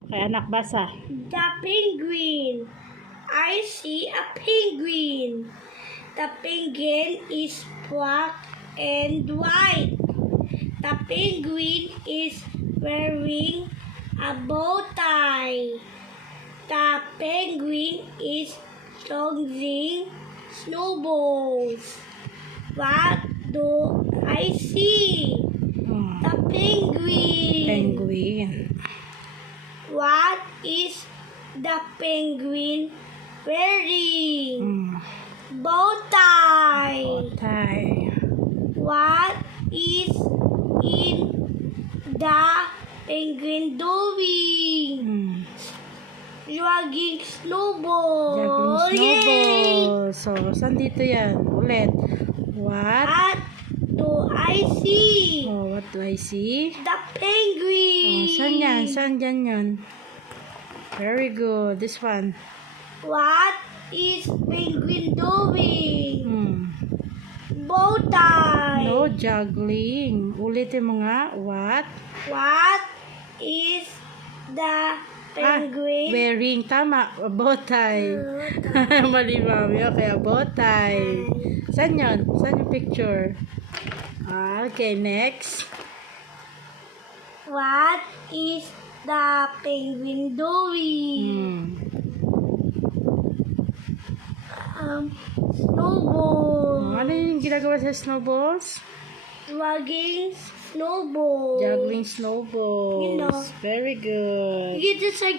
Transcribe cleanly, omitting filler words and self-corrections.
Okay, anak, basa. The penguin. I see a penguin. The penguin is black and white. The penguin is wearing a bow tie. The penguin is throwing snowballs. What do I see? The penguin. Penguin. What is the penguin wearing? Bow tie. Tie. What is in the penguin doing? Jogging snowball. Juggling snowball. So, saan dito yan? Ulit. What? What do I see? Oh, what do I see? The penguin. Oh, saan yan? Saan dyan yun? Very good. This one. What is penguin doing? Bow tie. No juggling. Ulitin mo nga. What? What is the penguin? Wearing. Tama. A bow tie. Mali, mami. Okay, a bow tie. Saan yun? Saan yung picture? Okay, next. What is the penguin doing? Snowball. Ano yung ginagawa sa snowballs? Jogging snowball. Juggling snowballs. You know. Very good. You just like